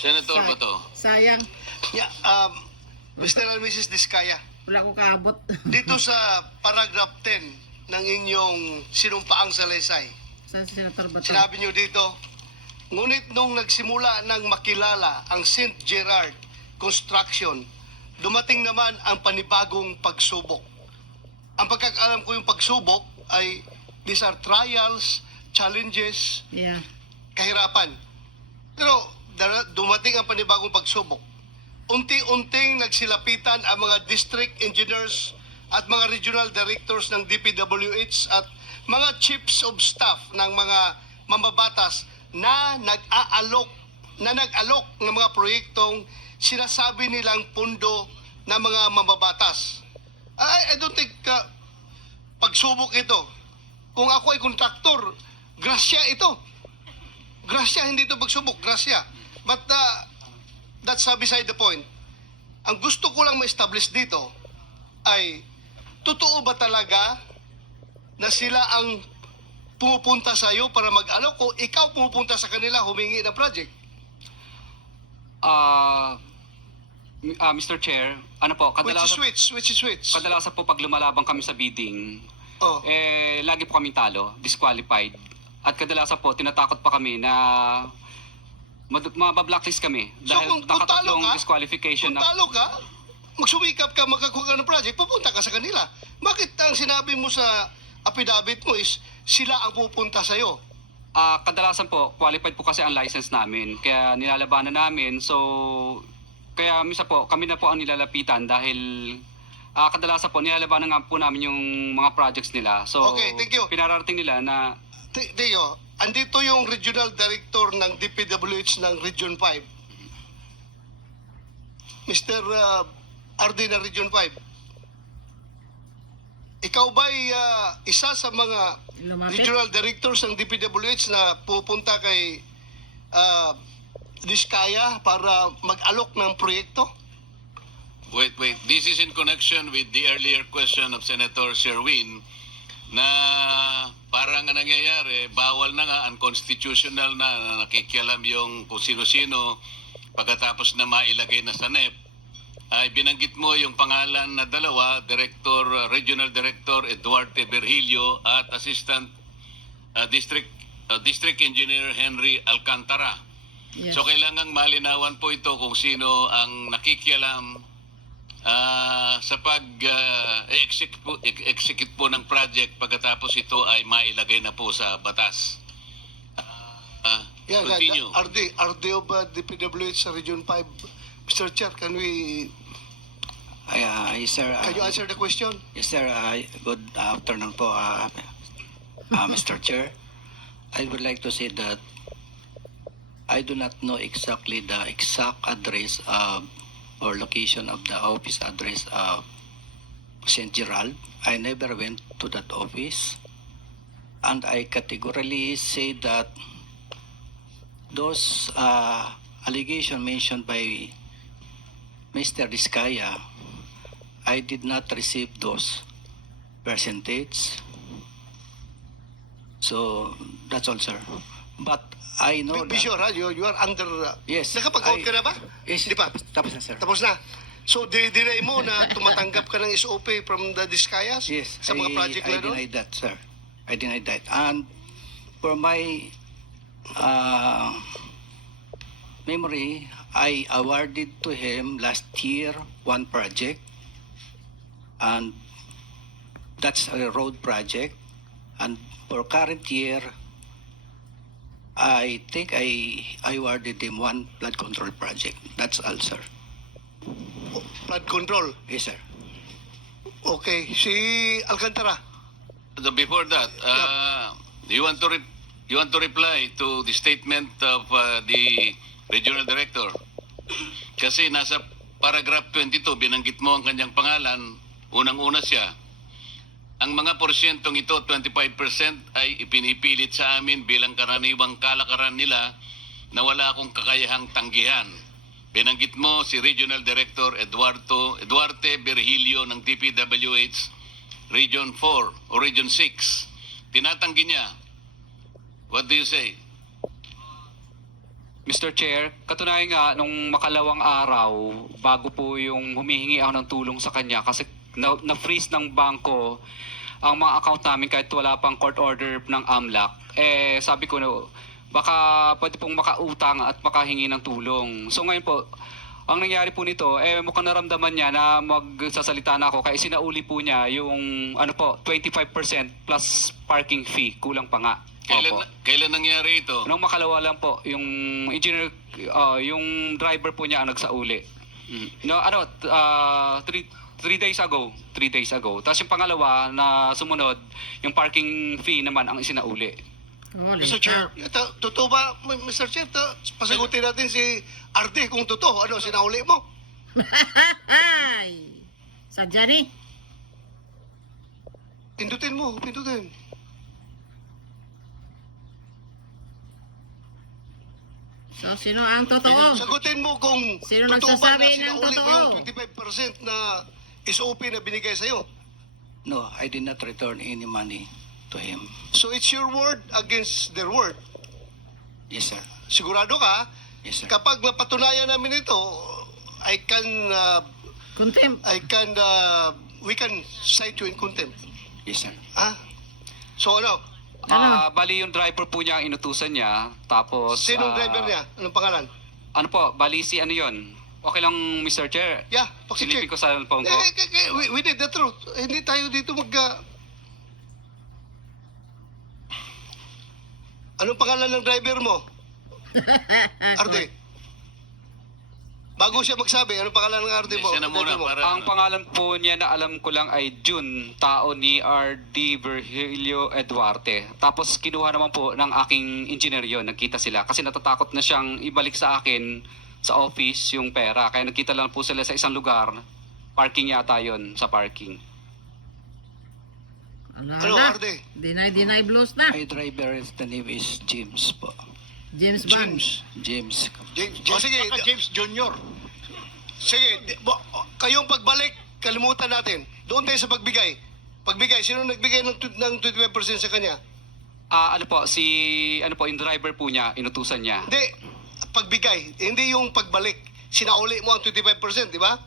Senator Bato. Sayang. Yeah, Mr. and Mrs. Diskaya, Wala ko kaabot. dito sa paragraph 10 ng inyong sinumpaang salaysay, Saan si Senator Bato? sinabi nyo dito, ngunit nung nagsimula ng makilala ang St. Gerard Construction, dumating naman ang panibagong pagsubok. Ang pagkakaalam ko yung pagsubok ay these are trials, challenges, Yeah. kahirapan. Pero dumating ang panibagong pagsubok. Unti-unting nagsilapitan ang mga district engineers at mga regional directors ng DPWH at mga chiefs of staff ng mga mambabatas na nag-aalok ng mga proyektong sinasabi nilang pundo ng mga mambabatas. I don't think pagsubok ito. Kung ako ay kontraktor, grasya ito. Grasya, hindi ito pagsubok, grasya. But that's beside the point. Ang gusto ko lang ma-establish dito ay, totoo ba talaga na sila ang pumupunta sa iyo para mag-alok o ikaw pumupunta sa kanila humingi ng project? Mr. Chair, ano po, Which is which? kadalasan po pag lumalabang kami sa bidding, Oh. lagi po kaming talo, disqualified. At kadalasan po, tinatakot pa kami na mabablacklist kami. So Dahil kung talo nakatatlong ka, disqualification kung na... talo ka, magsumikap ka, magkakuha ka ng project, pupunta ka sa kanila. Bakit ang sinabi mo sa affidavit mo is sila ang pupunta sa iyo? Kadalasan po, qualified po kasi ang license namin. Kaya nilalabanan namin. So, kaya misa po, kami na po ang nilalapitan dahil kadalasan po, nilalabanan nga po namin yung mga projects nila. So, Okay, thank you. pinararating nila na Teo, andito yung regional director ng DPWH ng Region 5. Mr. RD ng Region 5. Ikaw ba'y isa sa mga Lumapit? regional directors ng DPWH na pupunta kay Diskaya para mag-alok ng proyekto? Wait. This is in connection with the earlier question of Senator Sherwin na parang ang nangyayari, bawal na nga, unconstitutional na nakikialam yung kung sino-sino pagkatapos na mailagay na sa NEP. Ay binanggit mo yung pangalan na dalawa, Regional Director Eduardo Berhilio at Assistant District Engineer Henry Alcantara. Yes. So kailangang malinawan po ito kung sino ang nakikialam sa pag-execute po ng project pagkatapos ito ay mailagay na po sa batas. Continue. RD of DPWH sa Region 5. Mr. Chair, can Yes, sir. you answer the question? Yes, sir. Good afternoon po, Mr. Chair. I would like to say that I do not know exactly the exact address or location of the office address of St. Gerald. I never went to that office. And I categorically say that those allegations mentioned by Mr. Diskaya, I did not receive those percentage. So that's all, sir. But I know Be sure, you are under... Yes. Nakapag-out ka na ba? Yes, Di ba? tapos na, sir. Tapos na. So, dinay mo na tumatanggap ka ng SOP from the Diskayas? Yes, Sa mga project I na doon? deny that, sir. I deny that. And for my memory, I awarded to him last year one project, and that's a road project. And for current year, I think I awarded him one flood control project. That's all, sir. Flood control. Yes, sir. Okay. Si Alcantara. Before that, you want to reply to the statement of the regional director? Kasi nasa paragraph 22, binanggit mo ang kanyang pangalan, unang-una siya. Ang mga porsyentong ito, 25% ay ipinipilit sa amin bilang karaniwang kalakaran nila na wala akong kakayahang tanggihan. Binanggit mo si Regional Director Eduardo Berhilio ng DPWH Region 4 o Region 6. Tinatanggi niya. What do you say? Mr. Chair, katunayan nga, nung makalawang araw, bago po yung humihingi ako ng tulong sa kanya kasi na-freeze ng bangko ang mga account namin kahit wala pang court order ng AMLAC, sabi ko na baka pwede pong makautang at makahingi ng tulong. So ngayon po, ang nangyari po nito, mukhang naramdaman niya na magsasalita na ako kaya sinauli po niya yung 25% plus parking fee, kulang pa nga. Opo. Kailan nangyari ito? Nung makalawa lang po, yung engineer, yung driver po niya ang nagsauli. No, 3 days ago. 3 days ago. Tapos yung pangalawa na sumunod, yung parking fee naman ang isinauli. Mr. Chair, totoo ba, Mr. Chair, pasagutin natin si Arde kung totoo. Ano, sinauli mo? Ay! Sadya ni. Pindutin mo, pindutin. So, sino ang totoo? Sagutin mo kung Sino totoo ba na nagsasabi ng sinauli mo totoo? yung 25% na SOP na binigay sa'yo. No, I did not return any money to him. So it's your word against their word. Yes, sir. Sigurado ka, Yes, sir. kapag mapatunayan namin ito, Contempt. we can cite you in contempt. Yes, sir. Ah? So ano? Bali yung driver po niya ang inutusan niya. Tapos... Sinong driver niya? Anong pangalan? Ano po, bali si ano yun? Okay lang, Mr. Chair. Yeah, Silipin pakicheck. ko sa phone ko. We need the truth. Hindi tayo dito Anong pangalan ng driver mo? Arde. Bago siya magsabi, anong pangalan ng Arde mo? Siya na muna driver mo? para... Ang pangalan po niya na alam ko lang ay June, tao ni R.D. Virgilio Eduarte. Tapos kinuha naman po ng aking engineer yon, nagkita sila. Kasi natatakot na siyang ibalik sa akin sa office yung pera. Kaya nagkita lang po sila sa isang lugar. Parking yata yon, sa parking. Ano, na. Arde? Deny blues na. My driver, the name is James po. James Bond. James. Sige, James Jr. Sige, kayong pagbalik, kalimutan natin. Doon tayo sa pagbigay. Pagbigay, sino nagbigay ng 25% sa kanya? Ano po, yung driver po niya, inutusan niya. Hindi, pagbigay. Hindi yung pagbalik. Sinauli mo ang 25%, di ba?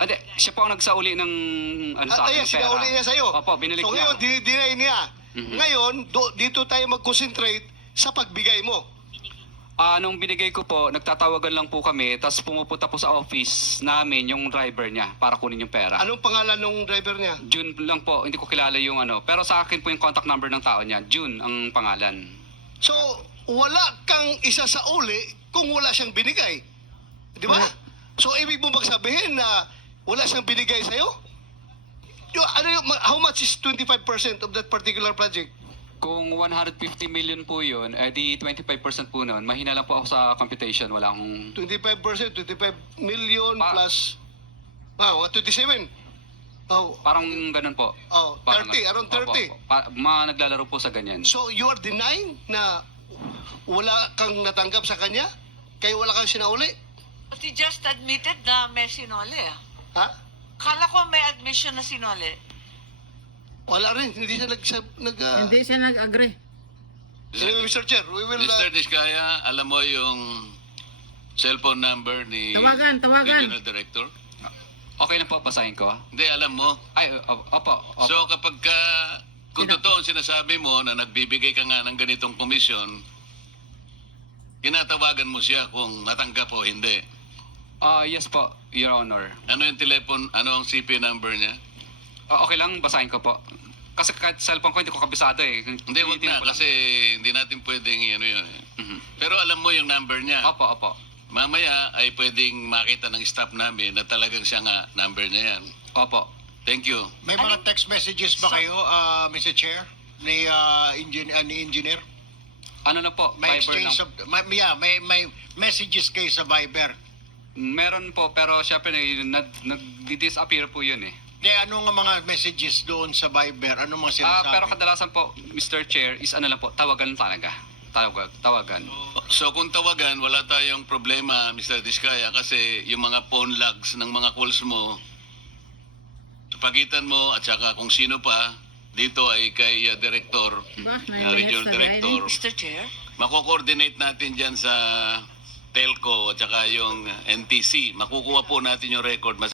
Hindi, siya po ang nagsauli ng sa akin, ng pera. Sinauli niya sa'yo. Opo, binalik so niya. ngayon, dinay niya. Mhm. Ngayon, dito tayo mag-concentrate sa pagbigay mo. Nung binigay ko po, nagtatawagan lang po kami, tapos pumupunta po sa office namin yung driver niya para kunin yung pera. Anong pangalan ng driver niya? June lang po, hindi ko kilala yung ano. Pero sa akin po yung contact number ng tao niya. June ang pangalan. So, wala kang isa sa uli kung wala siyang binigay. Di ba? So, ibig mo magsabihin na wala siyang binigay sa'yo? How much is 25% of that particular project? Kung 150 million po yun, di 25% po nun. Mahina lang po ako sa computation. Wala akong... 25%, 25 million Pa- plus... 27. Oh, Parang ganun po. oh, Parang 30, around 30. Opo. Mga naglalaro po sa ganyan. So, you are denying na wala kang natanggap sa kanya? Kaya wala kang sinauli? But he just admitted na may sinole. Ha? Kala ko may admission na sinole. Wala rin. Hindi siya Hindi siya nag-agree. Anyway, Mr. Chair, we will... Mr. Diskaya, alam mo yung cellphone number ni Tawagan. Regional Director? Okay lang po, basahin ko. Hindi, alam mo. Ay, opo. So kapag kung totoo ang sinasabi mo na nagbibigay ka nga ng ganitong komisyon, tinatawagan mo siya kung natanggap o hindi. Yes po, Your Honor. Ano yung ano ang CP number niya? Okay lang, basahin ko po. Kasi kahit cellphone ko, hindi ko kabisado eh. Hindi, wag na, kasi hindi natin pwedeng ano yun. Mhm. Pero alam mo yung number niya. Opo. Mamaya ay pwedeng makita ng staff namin na talagang siya nga number niya yan. Opo. Thank you. May mga text messages ba kayo, Mr. Chair, ni engineer? Ano na po, May Viber lang. exchange of, may messages kayo sa Viber. Meron po, pero syempre nag-disappear po yun eh. Ano nga mga messages doon sa Viber? Ano mga sinasabi? Pero kadalasan po, Mr. Chair, is ano lang po, tawagan talaga. Tawagan. So kung tawagan, wala tayong problema, Mr. Diskaya, kasi yung mga phone logs ng mga calls mo, sa pagitan mo at saka kung sino pa, dito ay kay Director, Diba? 9 Regional minutes na Director, Mr. Chair? mako-coordinate natin dyan sa telco at saka yung NTC. Makukuha po natin yung record.